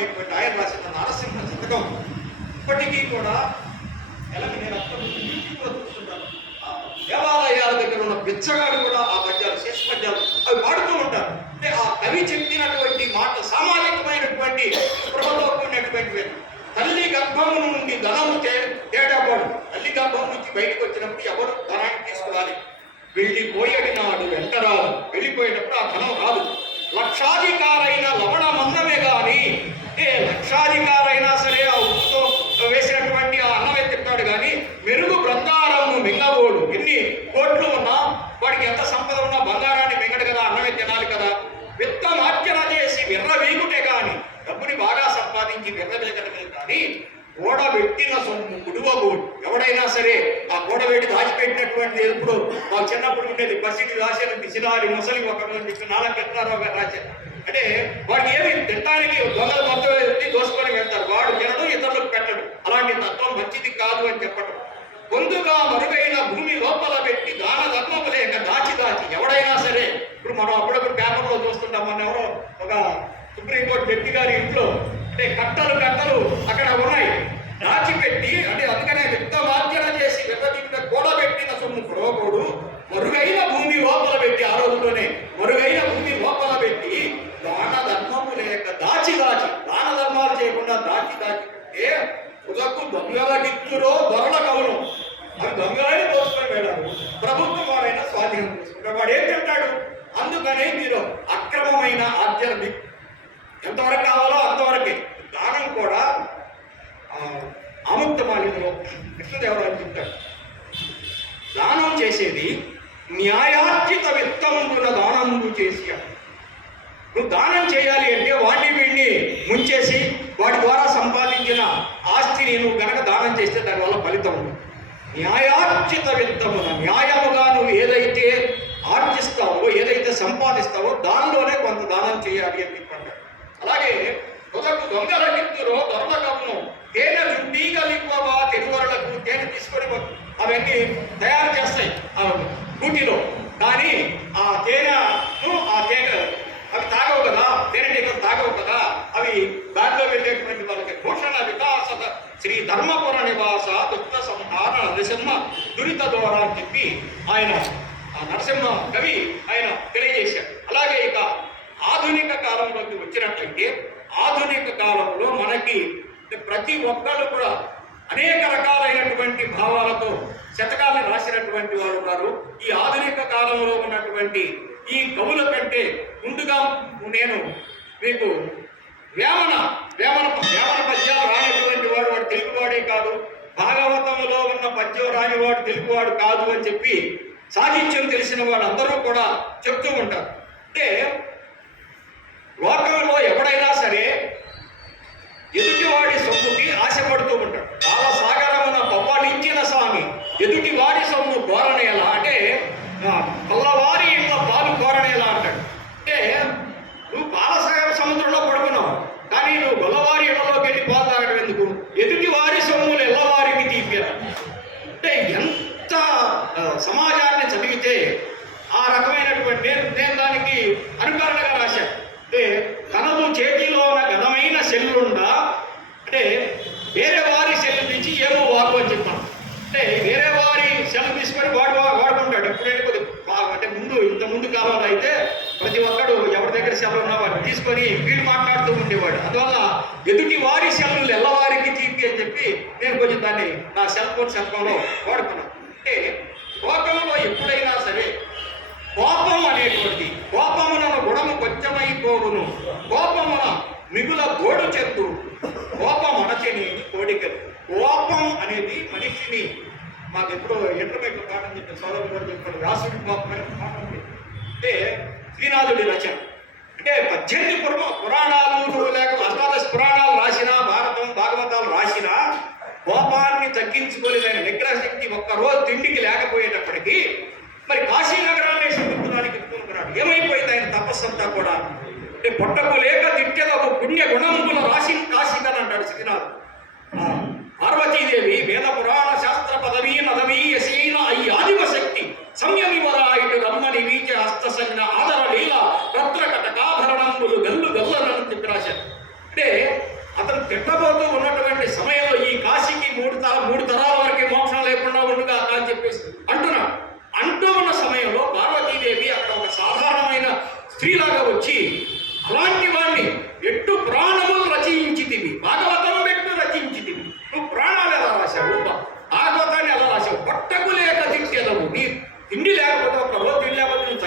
అనేటువంటి ఆయన రాసిన నరసింహ శతకం. ఇప్పటికీ కూడా ఎలా నేను అక్కడ నుంచి చూస్తుంటాను. ఆ దేవాలయాల దగ్గర ఉన్న బిచ్చగాడు కూడా ఆ పద్యాలు శేష పద్యాలు అవి వాడుతూ ఉంటారు. అంటే ఆ కవి చెప్పినటువంటి మాట సామాజికమైనటువంటి స్పృహతో తల్లి గర్భము నుండి ధనము తే- తేడాపాడు తల్లి గర్భం నుంచి బయటకు వచ్చినప్పుడు ఎవరు ధనాన్ని తీసుకోవాలి? వెళ్ళిపోయేది నాడు వెంటరాదు వెళ్ళిపోయేటప్పుడు ఆ ధనం రాదు. లక్షాధికారైన లవణ మందమే కానీ అంటే లక్షాధికారైనా సరే ఆ ఉప్పుతో వేసినటువంటి ఆ అన్నమే తింటాడు కానీ మెరుగు బృందారము మింగబోడు. ఎన్ని కోట్లు ఉన్నా వాడికి ఎంత సంపద ఉన్నా బంగారాన్ని మింగడు కదా అన్నమే తినాలి కదా. విత్తమార్జన చేసి విర్ర వీగుటే కానీ డబ్బుని బాగా సంపాదించి విర్ర వేగటమే కానీ కూడబెట్టిన సొమ్ము కుడువబోడు. ఎవడైనా సరే ఆ కూడబెట్టి దాచిపెట్టినటువంటి ఎప్పుడు మాకు చిన్నప్పుడు ఉండేది బస్సిటి రాశారు పిసినారి ముసలి ఒకటి చెప్పి నాలుగు పెట్టారో రాశారు. అంటే వాడు ఏమి తినడానికి దొంగలు మొత్తం ఎత్తి దోసుకొని వెళ్తారు. వాడు తినడు ఇతరులకు పెట్టడు. అలాంటి తత్వం మంచిది కాదు అని చెప్పడం. పొందుగా మరుగైన భూమి లోపల పెట్టి దాన ధర్మము లేక దాచి దాచి ఎవడైనా సరే ఇప్పుడు మనం అప్పుడప్పుడు పేపర్లో చూస్తుంటాం మన ఎవరో ఒక సుప్రీంకోర్టు వ్యక్తి గారి ఇంట్లో అంటే కట్టలు కట్టలు అక్కడ ఉన్నాయి. దాచిపెట్టి అంటే అందుకనే విత్తమార్జన చేసి వెతదిగిన కూడబెట్టిన సొమ్ము పొడవకూడు మరుగైన భూమి లోపల పెట్టి ఆ రోజుల్లోనే మరుగైన భూమి లోపల పెట్టి దాన ధర్మము లేక దాచి దాచి దాన ధర్మాలు చేయకుండా దాచి దాచి ఏ ఉదకు దొంగల గిత్తురో దొరల కవును అవి దొంగలని దోచుకొని వెళ్ళారు ప్రభుత్వం వారైనా స్వాధీనం చేసుకుంటారు వాడు ఏం తింటాడు అందుకనే మీరు అక్రమమైన ఆధ్యాత్మిక ఎంతవరకు కావాలో అంతవరకే దానం కూడా ఆ, ఆముక్త మాలికలో కృష్ణదేవరాయలు చెప్తాడు. దానం చేసేది న్యాయార్జిత దానం దానము చేసి నువ్వు దానం చేయాలి అంటే వాడిని వీడిని ముంచేసి వాడి ద్వారా సంపాదించిన ఆస్తిని నువ్వు గనక దానం చేస్తే దానివల్ల ఫలితం న్యాయార్జిత విత్తమున న్యాయముగా నువ్వు ఏదైతే ఆర్జిస్తావో ఏదైతే సంపాదిస్తావో దానిలోనే కొంత దానం చేయాలి అని చెప్పండి. అలాగే మొదకు దొంగల గిత్తురో దొరలకమును తేనె చుండీగలివ్వవా తెలువరులకు తేనె తీసుకొని అవన్నీ తయారు చేస్తాయి. ఆ కానీ ఆ ఆ తేనె దురిత ద్వారా అని చెప్పి ఆయన ఆ నరసింహ కవి ఆయన తెలియజేశాడు అలాగే ఇక ఆధునిక కాలంలోకి వచ్చినట్లయితే ఆధునిక కాలంలో మనకి ప్రతి ఒక్కళ్ళు కూడా అనేక రకాలైనటువంటి భావాలతో శతకాలను రాసినటువంటి వారు ఉన్నారు. ఈ ఆధునిక కాలంలో ఉన్నటువంటి ఈ కవుల కంటే ముందుగా నేను మీకు వేమన వేమన వేమన పద్యాలు రానటువంటి వాడు వాడు తెలుగువాడే కాదు. భాగవతంలో ఉన్న పద్యం రానివాడు తెలుగువాడు కాదు అని చెప్పి సాహిత్యం తెలిసిన వాళ్ళందరూ కూడా చెప్తూ ఉంటారు. అంటే లోకంలో ఎవడైనా సరే ఎదుటివాడి సొమ్ముకి ఆశపడుతూ ఉంటాడు కాల సాగరమున పవ్వనించిన స్వామి ఎదుటి వాడి సొమ్ము కోరనేలా అంటే ఆ, పల్లవారి ఇంట్లో పాలు కోరనేలా అంటాడు అంటే నువ్వు పాలసాగర సముద్రంలో పడుకున్నావు కానీ నువ్వు గొల్లవారి ఇళ్ళలోకి వెళ్ళి పాలు తాగడం ఎందుకు ఎదుటి వారి సొమ్ములు ఎల్లవారికి తీపియాలి అంటే ఎంత ఆ, సమాజాన్ని చదివితే ఆ రకమైనటువంటి నేను నేను దానికి అనుకరణగా రాశాను అంటే తనదు ఉన్న ఘనమైన సెల్లుండా అంటే వేరే వారి సెల్ నుంచి ఏమో వాకు అని చెప్పాను అంటే వేరే వారి సెల్ తీసుకొని వాడు వాడుకుంటాడు. ఎప్పుడైతే కొద్ది అంటే ముందు ఇంత ముందు కాలంలో అయితే ప్రతి ఒక్కడు ఎవరి దగ్గర సెల్ ఉన్నా వాడు తీసుకొని వీళ్ళు మాట్లాడుతూ ఉండేవాడు. అందువల్ల ఎదుటి వారి సెల్లు ఎల్లవారికి తీపి అని చెప్పి నేను కొంచెం దాన్ని నా సెల్ ఫోన్ శతకంలో వాడుకున్నాను. అంటే లోకంలో ఎప్పుడైనా సరే కోపం అనేటువంటి కోపములను గుణము కొంచెమైపోవును కోపమున మిగుల గోడు చెట్టు కోపం అణచని కోడిక కోపం అనేది మనిషిని మాకు ఎప్పుడో ఎంటర్మీడియట్ పాఠం చెప్పిన సోదరు గారు చెప్పాడు వ్యాసుడి కోపమైన పాఠం అంటే శ్రీనాథుడి రచన. అంటే పద్దెనిమిది పురమ పురాణాలు లేక అష్టాదశ పురాణాలు రాసినా భారతం భాగవతాలు రాసినా కోపాన్ని తగ్గించుకొని దాని నిగ్రహ శక్తి ఒక్క రోజు తిండికి లేకపోయేటప్పటికీ మరి కాశీనగర రామేశ్వరానికి పూనుకున్నాడు ఏమైపోయింది ఆయన తపస్సంతా కూడా? అంటే పొట్టకు లేక తిట్టేది ఒక పుణ్య గుణముల రాశి కాశీదని అంటాడు శ్రీనాథ్. పార్వతీదేవి వేద పురాణ శాస్త్ర పదవీ నదవీయసీన అయ్యాదివ శక్తి సంయమివరాయుడు రమ్మని వీచ హస్తసంజ్ఞ ఆదర లీల రత్ర కటకాభరణములు గల్లు గల్లనని తిప్పరాశారు అంటే అతను తిట్టబోతూ ఉన్నట్టు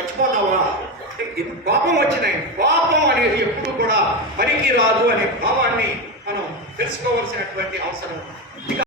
చచ్చిపోతావా ఇది పాపం వచ్చినాయి పాపం అనేది ఎప్పుడు కూడా పనికి రాదు అనే భావాన్ని మనం తెలుసుకోవాల్సినటువంటి అవసరం